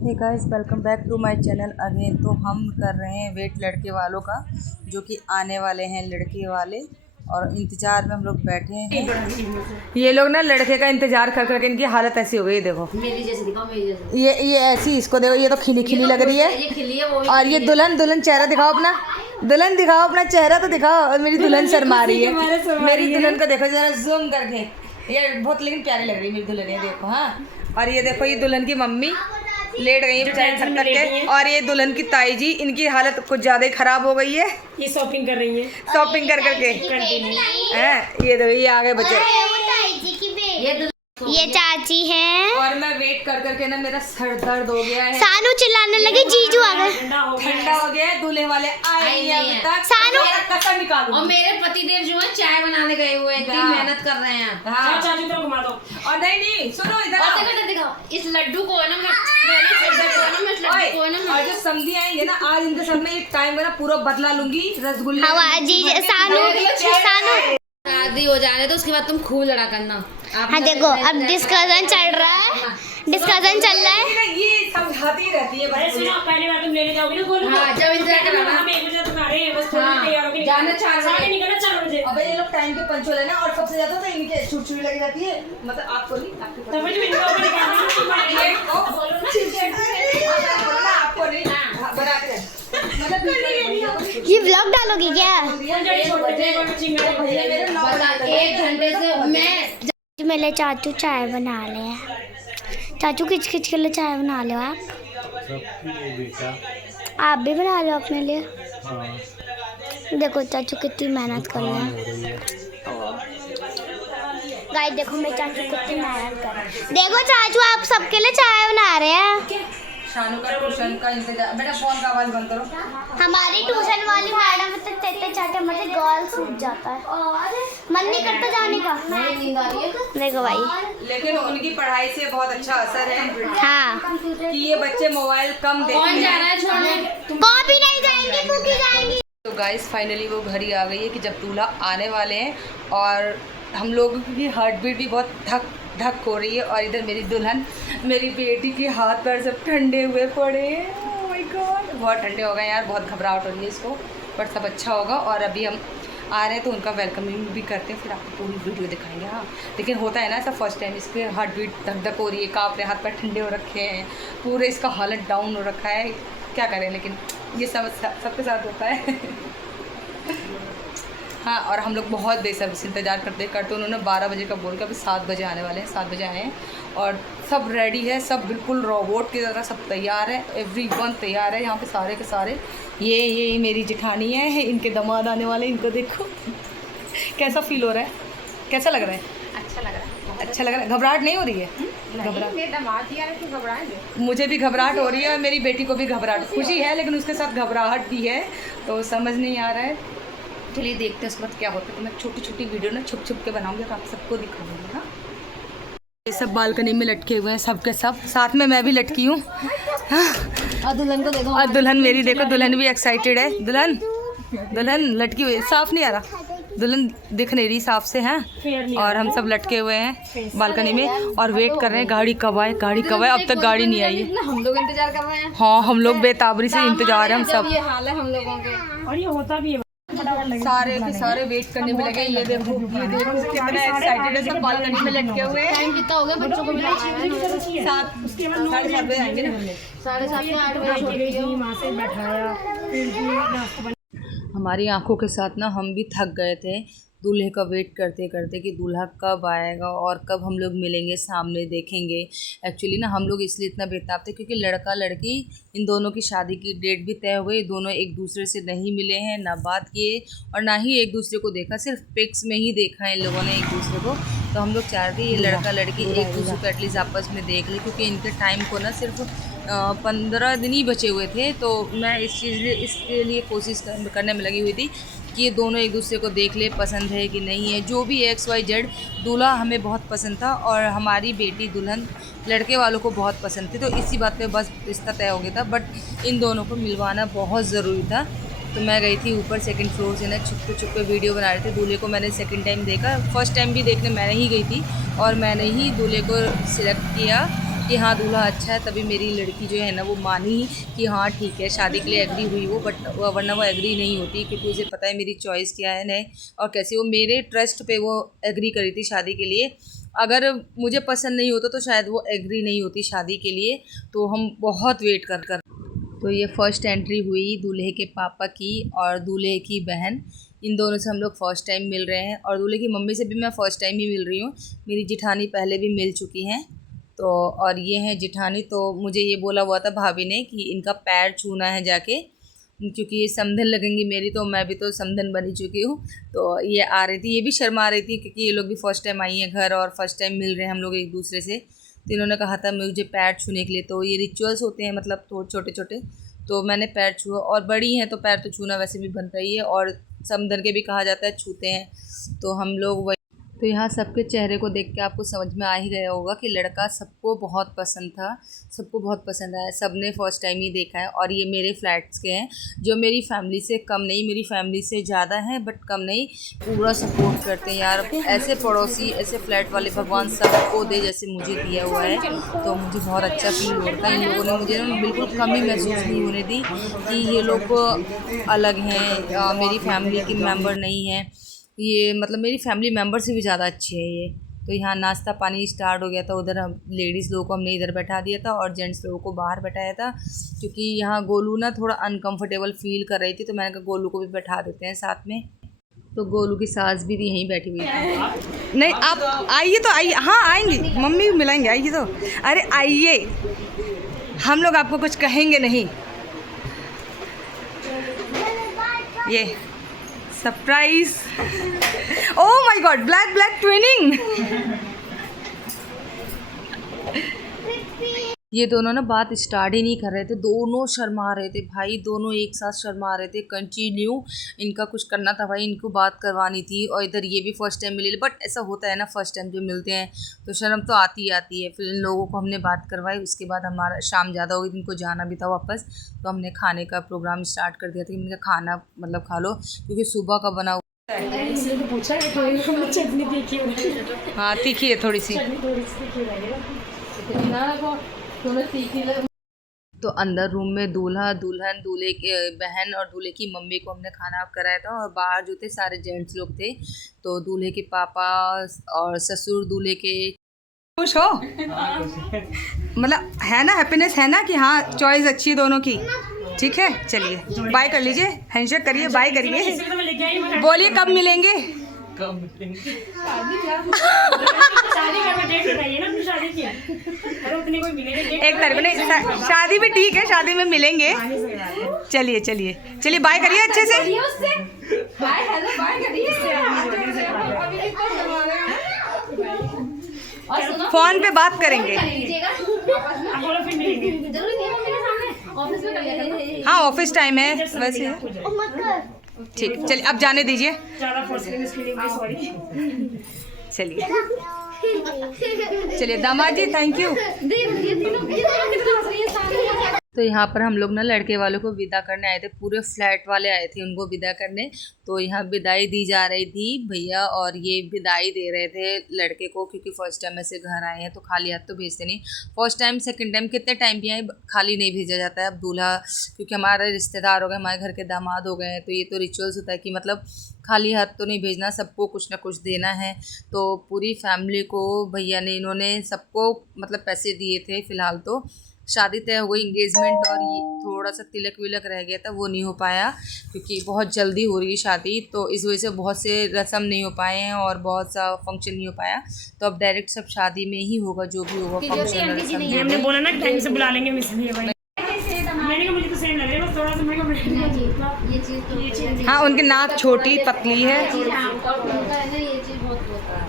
Hey guys, welcome back to my channel again. तो हम कर रहे हैं वेट लड़के वालों का, जो कि आने वाले हैं लड़के वाले, और इंतज़ार में हम लोग बैठे हैं। ये लोग ना लड़के का इंतज़ार कर करके इनकी हालत ऐसी हो गई। देखो मेरी जैसे दिखाओ, मेरी जैसे। ये ऐसी, इसको देखो, ये तो खिली खिली लग रही है। ये खिली है, वो भी और ये दुल्हन चेहरा दिखाओ अपना, दुल्हन दिखाओ अपना चेहरा तो दिखाओ। और मेरी दुल्हन शर्मा रही है, मेरी दुल्हन को देखो जरा जूम करके। ये बहुत लेकिन प्यारी लग रही है मेरी दुल्हन, ये देखो। हाँ, और ये देखो ये दुल्हन की मम्मी लेट गई बेचारी थक थक के, और ये दुल्हन की ताई जी, इनकी हालत कुछ ज्यादा ही खराब हो गई है। ये शॉपिंग कर रही है, शॉपिंग कर करके हैं। ये देखो ये आगे बचे, ये चाची हैं। और मैं वेट कर करके ना मेरा सर दर्द हो गया है। सानू चिल्लाने लगे, जीजू आ गए। ठंडा हो गया है, दूल्हे वाले आए नहीं अभी तक। सानू कसम निकालूं। और मेरे पतिदेव जो है चाय बनाने गए हुए हैं, इतनी मेहनत कर रहे हैं। हाँ। चाची तो घुमा दो। और नहीं सुनो इधर और आओ। देखो दिखाओ, इस लड्डू को है ना मैं और जो समझी आएंगे ना, आज इनके साथ में एक टाइम में ना पूरा बदला लूंगी रसगुल्ले। हवा जीजू सानू शादी हो जाने तो उसके बाद तुम खूब लड़ा करना। हाँ देखो, अब डिस्कशन चल रहा है, डिस्कशन चल रहा है। ये समझाती रहती है अरे बस। सुनो, पहली बार तुम लेने जाओगी ना गोलू को। हाँ, जब इंतजार करना। हम 1 बजे तक आ रहे हैं, बस थोड़ी देर तैयार होके जाना 4 बजे। साढ़े निकलना 4 बजे। अबे ये लोग टाइम के पंचुअल है ना, और सबसे ज्यादा तो इनके छुटछुरी लगी रहती है। मतलब आपको नहीं, आपको तब जो इनको भी निकालना आपको नहीं बना के मतलब ये व्लॉग डालोगी क्या? भैया मेरे 9 बजे 1 घंटे से मैं मेरे चाचू चाय बना ले। चाचू किच किच के लिए चाय बना लो आप। आप भी बना लो अपने लिए। देखो चाचू कितनी मेहनत कर रहे हैं। गाइस देखो मेरे चाचू कितनी मेहनत कर रहे हैं। देखो चाचू आप सबके लिए चाय बना रहे हैं। शानू का ट्यूशन का इंतजार। बेटा फोन का आवाज बंद करो। हमारी ट्यूशन वाली मैडम तो तेते चाटे मटे गर्ल सूझ जाता है, मन नहीं करता जाने का। नींद आ रही है। देखो भाई, लेकिन उनकी पढ़ाई से बहुत अच्छा असर है हाँ कि ये बच्चे मोबाइल कम देखते कौन जा रहा हैं। है छोड़ने? कॉपी नहीं जाएंगी, भूखी जाएंगी। तो गाइस फाइनली वो घड़ी आ गई है कि जब दूल्हा आने वाले हैं, और हम लोगों की हार्ट बीट भी बहुत धक धक हो रही है। और इधर मेरी दुल्हन, मेरी बेटी के हाथ पैर सब ठंडे हुए पड़े हैं। ओह माय गॉड, बहुत ठंडे हो गए यार, बहुत घबराहट हो रही है इसको, बट सब अच्छा होगा। और अभी हम आ रहे हैं तो उनका वेलकमिंग भी करते हैं, फिर आपको पूरी वीडियो दिखाएंगे। हाँ, लेकिन होता है ना ऐसा फर्स्ट टाइम, इसके हार्ट बीट धक धक हो रही है, काँप रहे, हाथ पैर ठंडे हो रखे हैं, पूरे इसका हालत डाउन हो रखा है। क्या करें, लेकिन ये सब सबके साथ होता है। हाँ, और हम लोग बहुत बेसब्री से इंतज़ार करते उन्होंने 12 बजे का बोल के अभी 7 बजे आने वाले हैं। 7 बजे आए हैं और सब रेडी है, सब बिल्कुल रोबोट की तरह सब तैयार है। एवरीवन तैयार है यहाँ पे, सारे के सारे। ये मेरी जेठानी है, इनके दामाद आने वाले, इनको देखो। कैसा फील हो रहा है, कैसा लग रहा है? अच्छा लग रहा है, अच्छा लग रहा है। घबराहट नहीं हो रही है? घबराहट। मुझे भी घबराहट हो रही है, और मेरी बेटी को भी घबराहट। खुशी है लेकिन उसके साथ घबराहट भी है, तो समझ नहीं आ रहा है। चलिए देखते हैं उसके बाद क्या होता है। तो मैं छोटी छोटी वीडियो ना छुप छुप के बनाऊंगी, तो आप सबको दिखाऊंगी। हाँ, ये सब बालकनी में लटके हुए हैं, सब के सब, साथ में मैं भी लटकी हूँ। और दुल्हन को देखो, और दुल्हन मेरी देखो, दुल्हन भी एक्साइटेड है। दुल्हन लटकी हुई, साफ नहीं आ रहा, दुल्हन दिख नहीं रही साफ से हैं। और हम सब लटके हुए हैं बालकनी में और वेट कर रहे हैं गाड़ी कब आए, गाड़ी कब आए। अब तक गाड़ी नहीं आई है। हम लोग इंतजार कर रहे हैं। हाँ, हम लोग बेताबरी से इंतजार है हम सब। ये हाल है हम लोगों के। और ये होता भी है, सारे के सारे वेट करने में लगे। ये देखो कितना एक्साइटेड है, सब बालकनी में लटके हुए हैं। टाइम कितना हो गया? बच्चों को भी साढ़े 7 बजे आएंगे ना। 7:30 में 8 बजे छोड़ दिया। वहाँ से बैठाया, फिर भी नाश्ता बना। हमारी आंखों के साथ ना हम भी थक गए थे दूल्हे का वेट करते करते कि दूल्हा कब आएगा और कब हम लोग मिलेंगे, सामने देखेंगे। एक्चुअली ना हम लोग इसलिए इतना बेताब थे क्योंकि लड़का लड़की इन दोनों की शादी की डेट भी तय हो गई। दोनों एक दूसरे से नहीं मिले हैं, ना बात किए और ना ही एक दूसरे को देखा, सिर्फ पिक्स में ही देखा है इन लोगों ने एक दूसरे को। तो हम लोग चाह रहे थे ये लड़का लड़की एक दूसरे को एटलीस्ट आपस में देख ले, क्योंकि इनके टाइम को ना सिर्फ 15 दिन ही बचे हुए थे। तो मैं इसके लिए कोशिश करने में लगी हुई थी कि ये दोनों एक दूसरे को देख ले, पसंद है कि नहीं है। जो भी XYZ, दूल्हा हमें बहुत पसंद था और हमारी बेटी दुल्हन लड़के वालों को बहुत पसंद थी। तो इसी बात पे बस रिश्ता तय हो गया था, बट इन दोनों को मिलवाना बहुत ज़रूरी था। तो मैं गई थी ऊपर 2nd फ्लोर से ना, छुप के वीडियो बना रहे थे। दूल्हे को मैंने 2nd टाइम देखा, फर्स्ट टाइम भी देखने मैंने ही गई थी और मैंने ही दूल्हे को सिलेक्ट किया। कि हाँ दूल्हा अच्छा है, तभी मेरी लड़की जो है ना वो मानी कि हाँ ठीक है शादी के लिए एग्री हुई वो, बट वरना वो एग्री नहीं होती, क्योंकि उसे पता है मेरी चॉइस क्या है नहीं और कैसी। वो मेरे ट्रस्ट पे वो एग्री करी थी शादी के लिए। अगर मुझे पसंद नहीं होता तो शायद वो एग्री नहीं होती शादी के लिए। तो हम बहुत वेट कर तो ये फ़र्स्ट एंट्री हुई दूल्हे के पापा की और दूल्हे की बहन, इन दोनों से हम लोग फ़र्स्ट टाइम मिल रहे हैं। और दूल्हे की मम्मी से भी मैं फ़र्स्ट टाइम ही मिल रही हूँ, मेरी जिठानी पहले भी मिल चुकी हैं। तो और ये हैं जिठानी। तो मुझे ये बोला हुआ था भाभी ने कि इनका पैर छूना है जाके, क्योंकि ये समधन लगेंगी मेरी, तो मैं भी तो समधन बनी चुकी हूँ। तो ये आ रही थी, ये भी शर्मा रही थी क्योंकि ये लोग भी फ़र्स्ट टाइम आई हैं घर और फर्स्ट टाइम मिल रहे हैं हम लोग एक दूसरे से। तो इन्होंने कहा था मुझे पैर छूने के लिए। तो ये रिचुअल्स होते हैं मतलब तो छोटे छोटे, तो मैंने पैर छुआ। और बड़ी हैं तो पैर तो छूना वैसे भी बनता ही है, और समधन के भी कहा जाता है छूते हैं। तो हम लोग वही, तो यहाँ सबके चेहरे को देख के आपको समझ में आ ही गया होगा कि लड़का सबको बहुत पसंद था, सबको बहुत पसंद आया, सब ने फर्स्ट टाइम ही देखा है। और ये मेरे फ्लैट्स के हैं, जो मेरी फैमिली से कम नहीं, मेरी फैमिली से ज़्यादा हैं बट कम नहीं, पूरा सपोर्ट करते हैं यार। ऐसे पड़ोसी, ऐसे फ्लैट वाले भगवान सबको दे जैसे मुझे दिया हुआ है। तो मुझे बहुत अच्छा फील होता है। इन लोगों ने मुझे ना बिल्कुल कमी महसूस नहीं होने दी कि ये लोग अलग हैं, मेरी फैमिली के मेम्बर नहीं हैं। ये मतलब मेरी फैमिली मेम्बर से भी ज़्यादा अच्छी है ये। तो यहाँ नाश्ता पानी स्टार्ट हो गया था। उधर हम लेडीज़ लोगों को हमने इधर बैठा दिया था और जेंट्स लोगों को बाहर बैठाया था, क्योंकि यहाँ गोलू ना थोड़ा अनकंफर्टेबल फील कर रही थी। तो मैंने कहा गोलू को भी बैठा देते हैं साथ में। तो गोलू की सास भी यहीं बैठी हुई थी। नहीं आप आइए, तो आइए, हाँ आएंगी, मम्मी मिलाएंगे, आइए तो। अरे आइए, हम लोग आपको कुछ कहेंगे नहीं। ये surprise, oh my God, black black twinning. ये दोनों ना बात स्टार्ट ही नहीं कर रहे थे, दोनों शर्मा रहे थे भाई, दोनों एक साथ शर्मा रहे थे कंटिन्यू। इनका कुछ करना था भाई, इनको बात करवानी थी। और इधर ये भी फर्स्ट टाइम मिले, बट ऐसा होता है ना फर्स्ट टाइम जो मिलते हैं तो शर्म तो आती ही आती है। फिर इन लोगों को हमने बात करवाई, उसके बाद हमारा शाम ज़्यादा हो गई, इनको जाना भी था वापस। तो हमने खाने का प्रोग्राम स्टार्ट कर दिया था कि इनका खाना मतलब खा लो, क्योंकि सुबह का बना पूछा है चटनी तीखी हो रही है। हाँ तीखी है थोड़ी सी। तो अंदर रूम में दूल्हा दुल्हन, दूल्हे के बहन और दूल्हे की मम्मी को हमने खाना कराया था। और बाहर जो थे सारे जेंट्स लोग थे। तो दूल्हे के पापा और ससुर दूल्हे के, खुश हो मतलब है ना, हैप्पीनेस है ना कि हाँ चॉइस अच्छी है दोनों की। ठीक है चलिए बाय कर लीजिए, हैंडशेक करिए, बाय करिए, बोलिए कब मिलेंगे। एक तारीख को नहीं, शादी भी ठीक है, शादी में मिलेंगे। चलिए चलिए चलिए बाय करिए अच्छे से। फोन पे बात करेंगे। हाँ ऑफिस टाइम है वैसे। ठीक चलिए अब जाने दीजिए। चलिए चलिए दामाद जी थैंक यू। तो यहाँ पर हम लोग ना लड़के वालों को विदा करने आए थे, पूरे फ्लैट वाले आए थे उनको विदा करने। तो यहाँ विदाई दी जा रही थी भैया, और ये विदाई दे रहे थे लड़के को, क्योंकि फर्स्ट टाइम ऐसे घर आए हैं तो खाली हाथ तो भेजते नहीं। फर्स्ट टाइम सेकंड टाइम कितने टाइम भी आए खाली नहीं भेजा जाता है। अब दूल्हा क्योंकि हमारे रिश्तेदार हो गए, हमारे घर के दामाद हो गए हैं, तो ये तो रिचुअल्स होता है कि मतलब खाली हाथ तो नहीं भेजना, सबको कुछ ना कुछ देना है। तो पूरी फैमिली को भैया ने, इन्होंने सबको मतलब पैसे दिए थे। फ़िलहाल तो शादी तय हो गई, इंगेजमेंट और ये थोड़ा सा तिलक विलक रह गया था, वो नहीं हो पाया क्योंकि बहुत जल्दी हो रही है शादी। तो इस वजह से बहुत से रस्म नहीं हो पाए हैं और बहुत सा फंक्शन नहीं हो पाया। तो अब डायरेक्ट सब शादी में ही होगा, जो भी होगा फंक्शन रस्म। हमने बोला ना टाइम से बुला लेंगे, इसलिए भाई मैंने कहा मुझे तो सेम लग रहा है, बस थोड़ा सा मैं हाँ उनकी नाक छोटी पतली है।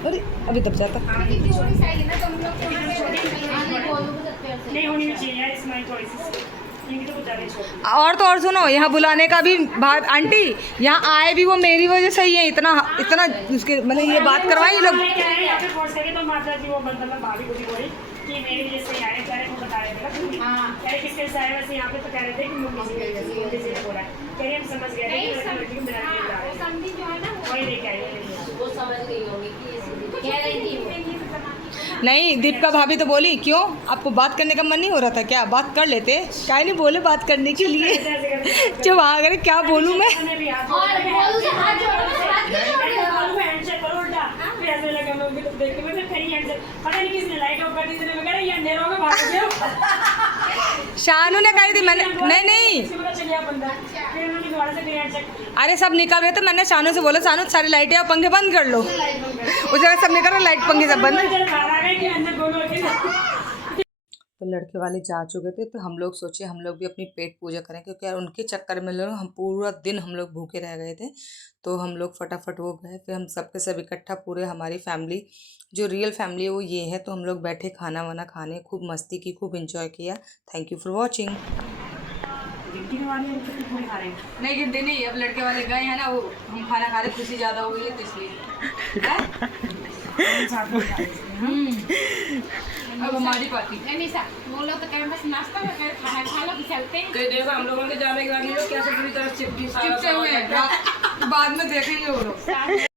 अरे अभी दब जाता। नहीं होनी भी चाहिए यार, इसमें चॉइसेस इनकी तो कुछ ज़्यादा ही छोटी। और तो और सुनो, यहाँ बुलाने का भी आंटी यहाँ आए भी वो मेरी वजह से ही है, इतना इतना उसके मतलब ये बात करवाई लोग। क्या है यहाँ पे फोर्स करके तो माता जी वो मतलब भाभी को भी बोली कि मेरी वजह से आए, कह रहे वो बता रहे थे ना कह रहे किसके से आए, वैसे यहाँ पे तो कह रहे थे कि मम्मी से बोला है, कह रहे हम समझ गए थे वही लेके आए, वो समझ गई होगी कि कह रही थी। नहीं दीपिका भाभी तो बोली क्यों आपको बात करने का मन नहीं हो रहा था क्या, बात कर लेते, क्या नहीं बोले बात करने के लिए। जो वहाँ अगर क्या बोलूँ मैं, हैंडशेक करो उल्टा, फिर ऐसे लगा मैं भी तो देख के मैं फिर खड़ी हैंडशेक, पता नहीं किसने लाइट ऑफ कर दी, इसने वगैरह ये अंधेरों में भाग गया। शानू ने करी थी, मैंने नहीं इसको पता चल गया बंदा, फिर उन्होंने दोबारा से फिर हैंडशेक की। अरे सब निकल रहे थे, मैंने शानू से बोला शानू सारी लाइटें और पंखे बंद कर लो, उस जगह सब निकल रहे, लाइट पंखे सब बंद। तो लड़के वाले जा चुके थे, तो हम लोग सोचे हम लोग भी अपनी पेट पूजा करें, क्योंकि यार उनके चक्कर में लोग हम पूरा दिन हम लोग भूखे रह गए थे। तो हम लोग फटाफट वो गए, फिर हम सबके सब इकट्ठा पूरे हमारी फैमिली जो रियल फैमिली है वो ये है, तो हम लोग बैठे खाना वाना खाने, खूब मस्ती की, खूब इंजॉय किया। Thank you for watching. नहीं गिनती नहीं, अब लड़के वाले गए हैं ना, वो हम खाना खा रहे, खुशी ज़्यादा हो गई है तो इसलिए अब हमारी पार्टी। नहीं सर वो लोग तो कहीं बस नाश्ता में खाना खा लो चलते हैं। देखो हम लोगों के जाने के बाद ये लोग कैसे पूरी तरह चिपके हुए हैं, बाद में देखेंगे वो लोग।